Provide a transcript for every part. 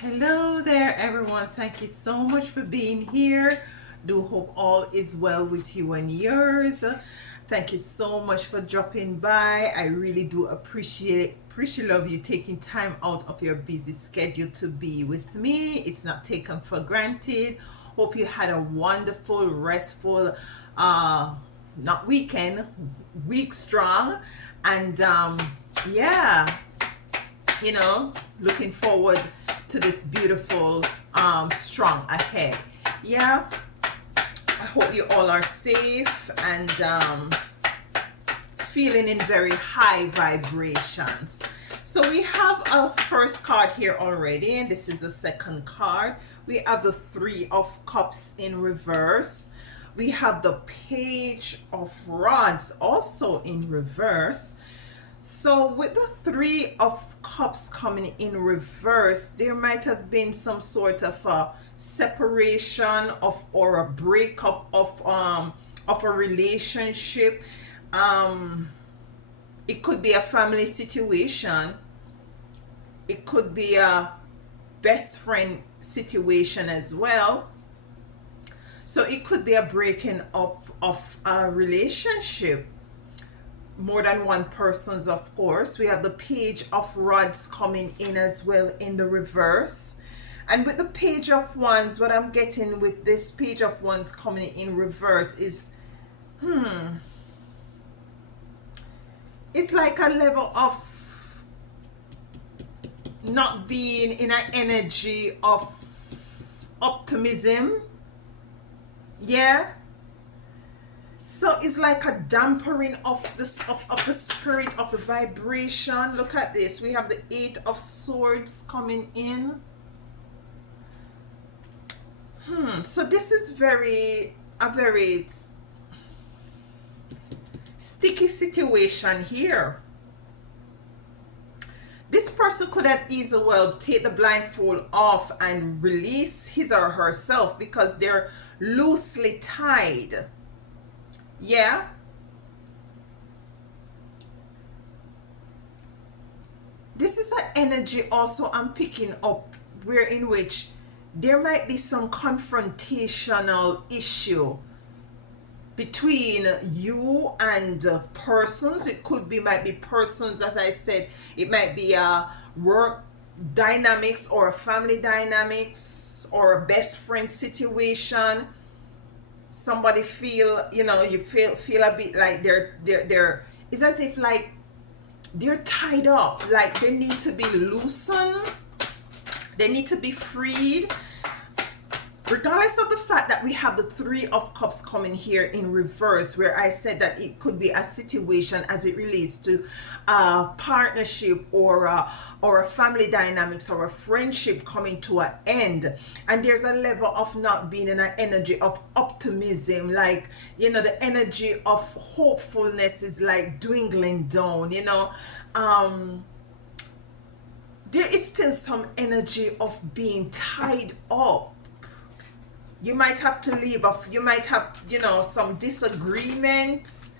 Hello there, everyone. Thank you so much for being here. Do hope all is well with you and yours. Thank you so much for dropping by. I really do appreciate love you taking time out of your busy schedule to be with me. It's not taken for granted. Hope you had a wonderful, restful, not weekend, week strong, and yeah, you know, looking forward to this beautiful strong ahead. Yeah, I hope you all are safe and feeling in very high vibrations. So we have a first card here already, and this is the second card. We have the Three of Cups in reverse. We have the Page of Rods also in reverse. So with the Three of Cups coming in reverse, there might have been some sort of a separation of or a breakup of a relationship. It could be a family situation. It could be a best friend situation as well. So it could be a breaking up of a relationship. More than one person's, of course. We have the Page of Rods coming in as well in the reverse. And with the Page of Wands, what I'm getting with this Page of Wands coming in reverse is, it's like a level of not being in an energy of optimism. Yeah. So it's like a dampering of this of the spirit of the vibration. Look at this. We have the Eight of Swords coming in. So this is a very sticky situation here. This person could have easily well take the blindfold off and release his or herself because they're loosely tied. Yeah. This is an energy also I'm picking up where in which there might be some confrontational issue between you and persons. It could be, might be persons, as I said, it might be a work dynamics or a family dynamics or a best friend situation. Somebody feel, you feel a bit like they're it's as if like they're tied up, like they need to be loosened, they need to be freed, regardless of the fact that we have the Three of Cups coming here in reverse, where I said that it could be a situation as it relates to a partnership or a family dynamics or a friendship coming to an end, and there's a level of not being in an energy of optimism, like the energy of hopefulness is like dwindling down. There is still some energy of being tied up. You might have to leave off, you might have some disagreements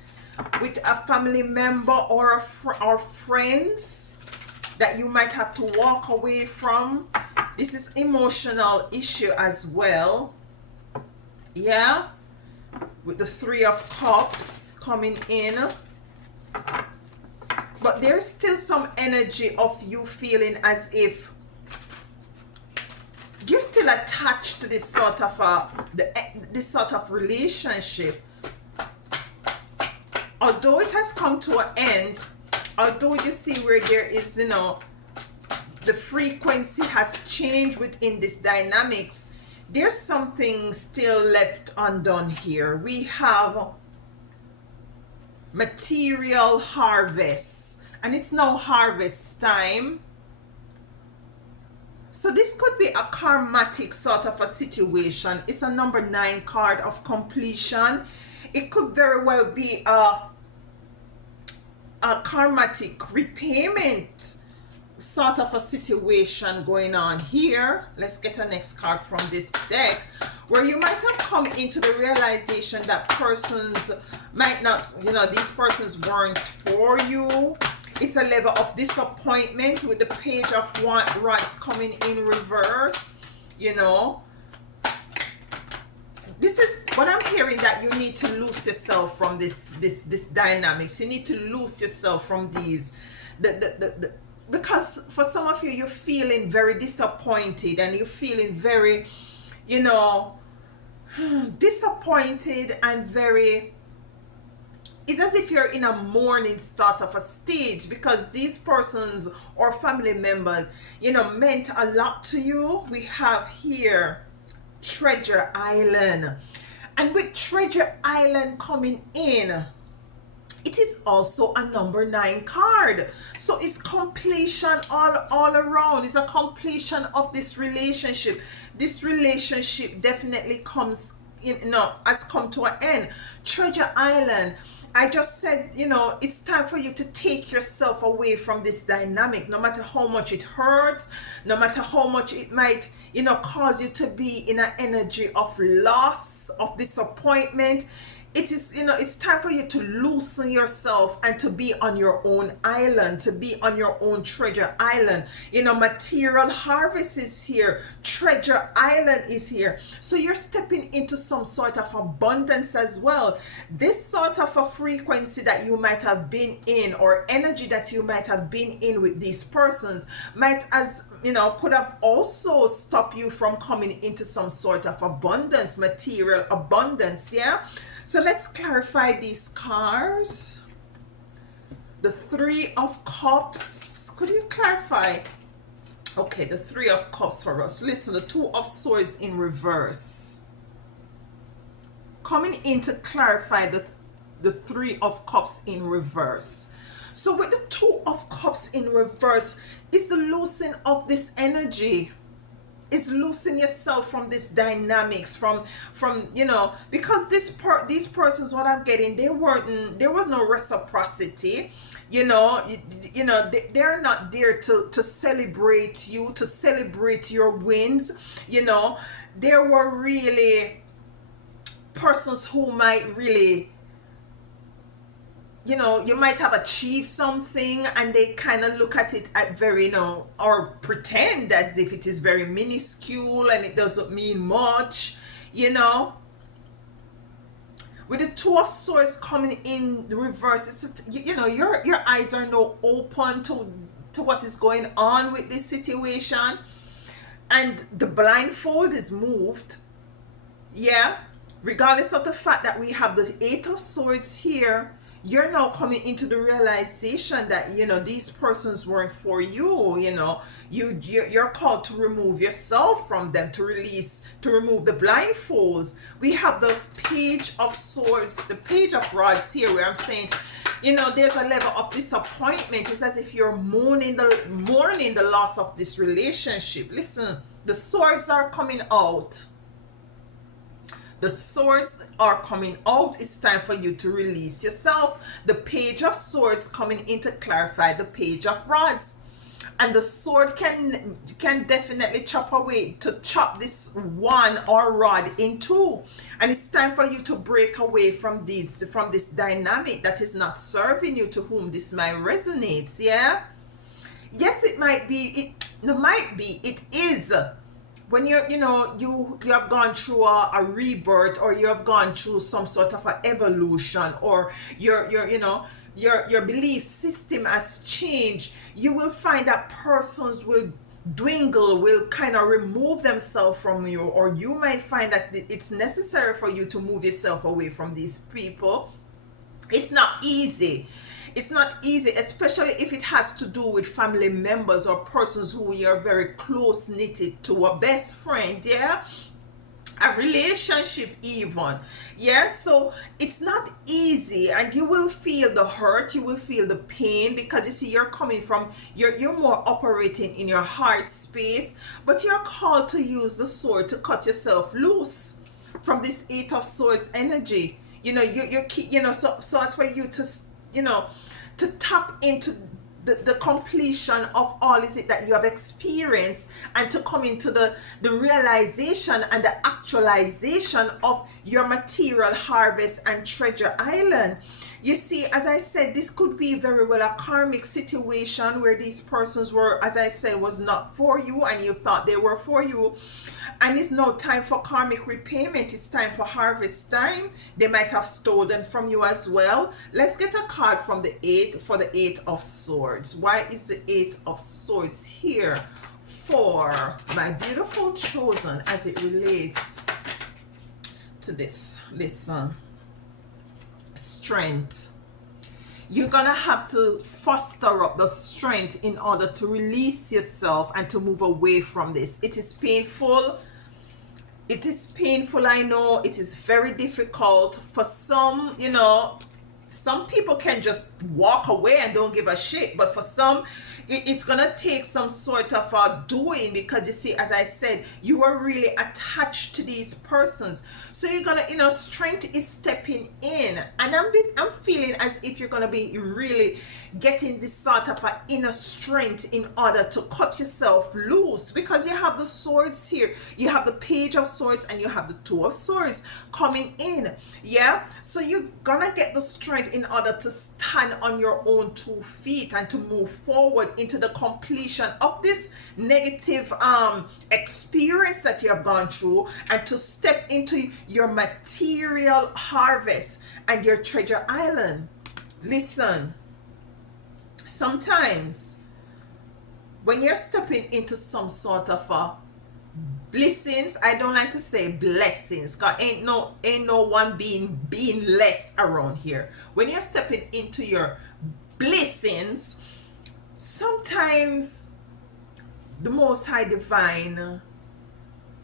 with a family member or or friends that you might have to walk away from. This is emotional issue as well. Yeah, with the Three of Cups coming in, but there's still some energy of you feeling as if you're still attached to this sort of relationship. Although it has come to an end, although you see where there is, the frequency has changed within this dynamics, there's something still left undone here. We have material harvest, and it's now harvest time. So this could be a karmatic sort of a situation. It's a number 9 card of completion. It could very well be a karmatic repayment sort of a situation going on here. Let's get a next card from this deck, where you might have come into the realization that persons might not, these persons weren't for you. It's a level of disappointment with the page of rods coming in reverse. You know, this is what I'm hearing, that you need to lose yourself from this dynamics. You need to lose yourself from these because for some of you, you're feeling very disappointed, and you're feeling very, you know, disappointed and very, it's as if you're in a mourning sort of a stage, because these persons or family members, you know, meant a lot to you. We have here Treasure Island, and with Treasure Island coming in, it is also a number 9 card. So it's completion all around. It's a completion of this relationship. This relationship definitely comes in, no, has come to an end. Treasure Island, I just said, you know, it's time for you to take yourself away from this dynamic, no matter how much it hurts, no matter how much it might, you know, cause you to be in an energy of loss, of disappointment. It is, you know, it's time for you to loosen yourself and to be on your own island, to be on your own treasure island. You know, material harvest is here. Treasure Island is here. So you're stepping into some sort of abundance as well. This sort of a frequency that you might have been in, or energy that you might have been in with these persons, might, as you know, could have also stopped you from coming into some sort of abundance, material abundance. Yeah. So let's clarify these cards. The 3 of Cups. Could you clarify? Okay, the 3 of Cups for us. Listen, the 2 of Swords in reverse. Coming in to clarify the 3 of Cups in reverse. So with the 2 of Cups in reverse, it's the loosening of this energy. It's losing yourself from this dynamics, from you know, because these persons, what I'm getting, there was no reciprocity. You know, they're not there to celebrate you, to celebrate your wins. You know, there were really persons who might really, you know, you might have achieved something, and they kind of look at it at very, you know, or pretend as if it is very minuscule and it doesn't mean much, you know. With the 2 of Swords coming in the reverse, it's, you know, your eyes are now open to what is going on with this situation, and the blindfold is moved. Yeah, regardless of the fact that we have the 8 of Swords here, you're now coming into the realization that, you know, these persons weren't for you. You know, you're called to remove yourself from them, to remove the blindfolds. We have the Page of Swords, the Page of Rods here, where I'm saying, you know, there's a level of disappointment. It's as if you're mourning the loss of this relationship. Listen, the swords are coming out. The swords are coming out. It's time for you to release yourself. The Page of Swords coming in to clarify the Page of Rods. And the sword can definitely chop this one or rod in two. And it's time for you to break away from this dynamic that is not serving you, to whom this might resonate. Yeah? Yes, it might be. It is. When you have gone through a rebirth, or you have gone through some sort of an evolution, or your belief system has changed, you will find that persons will dwindle, will kind of remove themselves from you, or you might find that it's necessary for you to move yourself away from these people. It's not easy. It's not easy, especially if it has to do with family members or persons who you're very close knitted to, a best friend, yeah, a relationship even, yeah. So it's not easy, and you will feel the hurt, you will feel the pain, because you see, you're coming from, you're more operating in your heart space, but you're called to use the sword to cut yourself loose from this 8 of Swords energy. So as for you to to tap into the completion of all is it that you have experienced, and to come into the realization and the actualization of your material harvest and treasure island. You see, as I said, this could be very well a karmic situation where these persons were, as I said, was not for you and you thought they were for you. And it's no time for karmic repayment. It's time for harvest time. They might have stolen from you as well. Let's get a card from the eight for the Eight of Swords. Why is the Eight of Swords here for my beautiful chosen as it relates to this? Listen. Strength. You're gonna have to foster up the strength in order to release yourself and to move away from this. It is painful. It is painful, I know. It is very difficult for some. You know, some people can just walk away and don't give a shit, but for some it's gonna take some sort of a doing, because you see, as I said, you are really attached to these persons. So you're gonna, you know, strength is stepping in, and I'm feeling as if you're gonna be really getting this sort of an inner strength in order to cut yourself loose, because you have the swords here, you have the Page of Swords, and you have the Two of Swords coming in. Yeah, so you're gonna get the strength in order to stand on your own 2 feet and to move forward into the completion of this negative experience that you have gone through, and to step into your material harvest and your treasure island. Listen, sometimes when you're stepping into some sort of a blessings, I don't like to say blessings, because ain't no one being less around here. When you're stepping into your blessings, sometimes the Most High Divine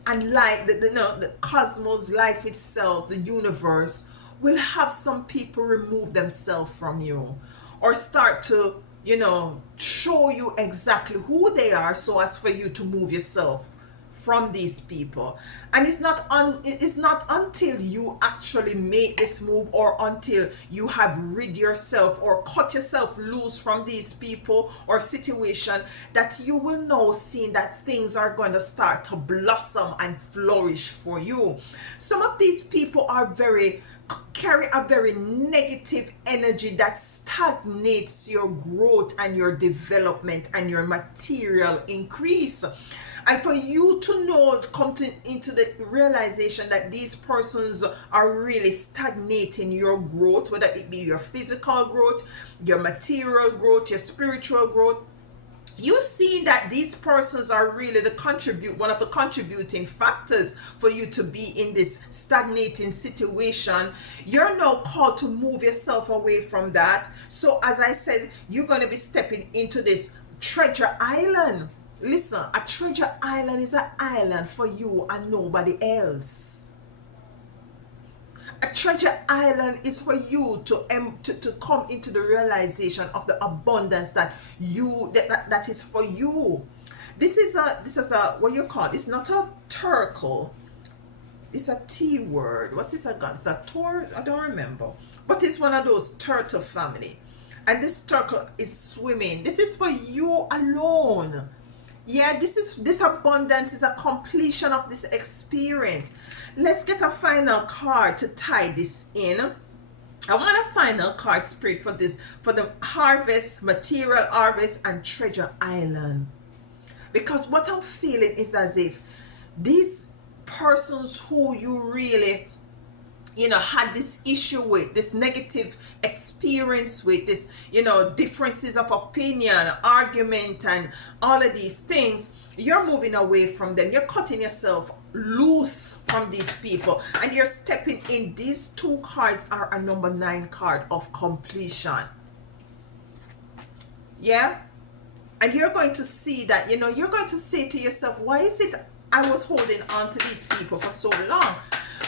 and like the cosmos, life itself, the universe, will have some people remove themselves from you, or start to, you know, show you exactly who they are, so as for you to move yourself from these people. And it's not until you actually make this move, or until you have rid yourself or cut yourself loose from these people or situation, that you will know, seeing that things are going to start to blossom and flourish for you. Some of these people are carry a very negative energy that stagnates your growth and your development and your material increase. And for you to know, into the realization that these persons are really stagnating your growth, whether it be your physical growth, your material growth, your spiritual growth, you see that these persons are really one of the contributing factors for you to be in this stagnating situation. You're now called to move yourself away from that. So as I said, you're going to be stepping into this treasure island. Listen, a treasure island is an island for you and nobody else. A treasure island is for you to come into the realization of the abundance that is for you. This is a what you call it? It's not a turtle. It's a T word. What's this again? It's a tor. I don't remember. But it's one of those turtle family, and this turtle is swimming. This is for you alone. Yeah, this abundance is a completion of this experience. Let's get a final card to tie this in. I want a final card, Spirit, for the harvest, material harvest, and treasure island. Because what I'm feeling is as if these persons who you really, you know, had this issue with, this negative experience with, this, you know, differences of opinion, argument, and all of these things, you're moving away from them. You're cutting yourself loose from these people, and you're stepping in. These 2 cards are a number 9 card of completion. Yeah, and you're going to see that, you know, you're going to say to yourself, why is it I was holding on to these people for so long?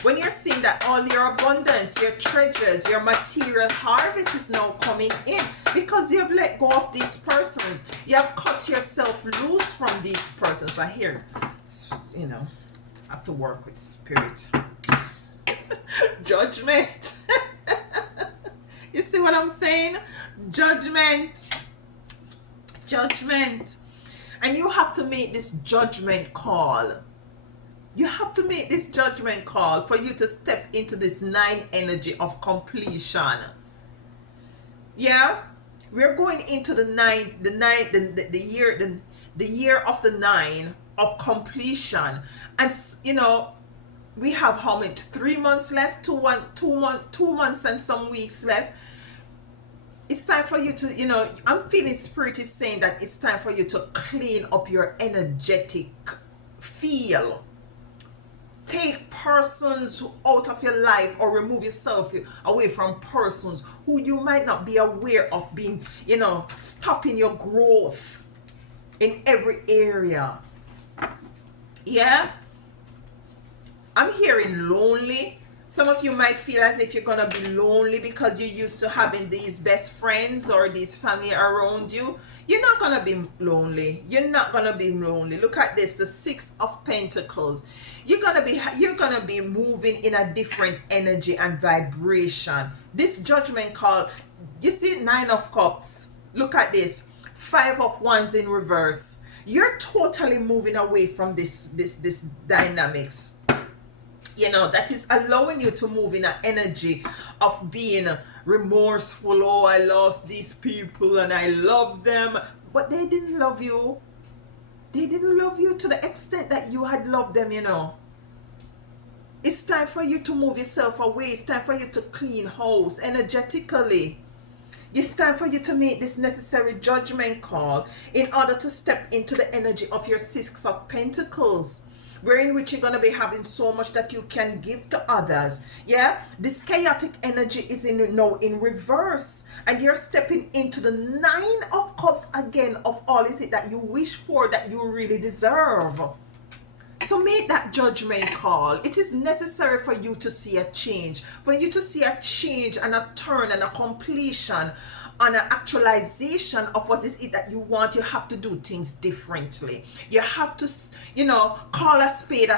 When you're seeing that all your abundance, your treasures, your material harvest is now coming in, because you have let go of these persons. You have cut yourself loose from these persons. I hear, you know, I have to work with spirit. Judgment. You see what I'm saying? Judgment. Judgment. And you have to make this judgment call. You have to make this judgment call for you to step into this 9 energy of completion. Yeah, we're going into the year of the nine of completion, and we have how many? 3 months left, 2 months and some weeks left. It's time for you to, I'm feeling spirit is saying that it's time for you to clean up your energetic feel. Take persons out of your life, or remove yourself away from persons who you might not be aware of being, stopping your growth in every area. Yeah, I'm hearing lonely. Some of you might feel as if you're gonna be lonely because you're used to having these best friends or these family around you. You're not gonna be lonely. You're not gonna be lonely. Look at this, the Six of Pentacles. You're gonna be moving in a different energy and vibration. This judgment call, you see, Nine of Cups. Look at this, Five of Wands in reverse. You're totally moving away from this dynamics, that is allowing you to move in an energy of being remorseful. Oh, I lost these people and I love them, but they didn't love you. They didn't love you to the extent that you had loved them. It's time for you to move yourself away. It's time for you to clean house energetically. It's time for you to make this necessary judgment call in order to step into the energy of your Six of Pentacles, wherein which you're going to be having so much that you can give to others. Yeah, this chaotic energy is now in reverse, and you're stepping into the Nine of Cups again, of all is it that you wish for, that you really deserve. So make that judgment call. It is necessary for you to see a change, and a turn and a completion on an actualization of what is it that you want. You have to do things differently. You have to, call a spade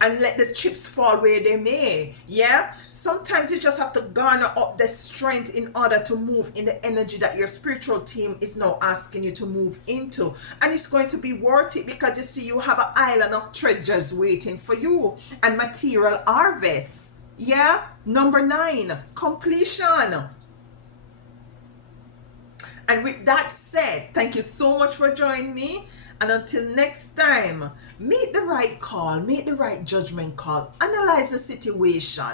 and let the chips fall where they may. Yeah, sometimes you just have to garner up the strength in order to move in the energy that your spiritual team is now asking you to move into, and it's going to be worth it, because you see, you have an island of treasures waiting for you and material harvest. Yeah, number 9, completion. And with that said, thank you so much for joining me. And until next time, make the right call, make the right judgment call, analyze the situation,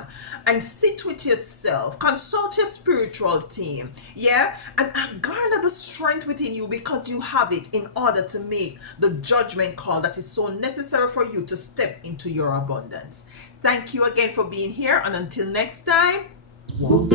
and sit with yourself, consult your spiritual team, yeah, and garner the strength within you, because you have it, in order to make the judgment call that is so necessary for you to step into your abundance. Thank you again for being here, and until next time, walk.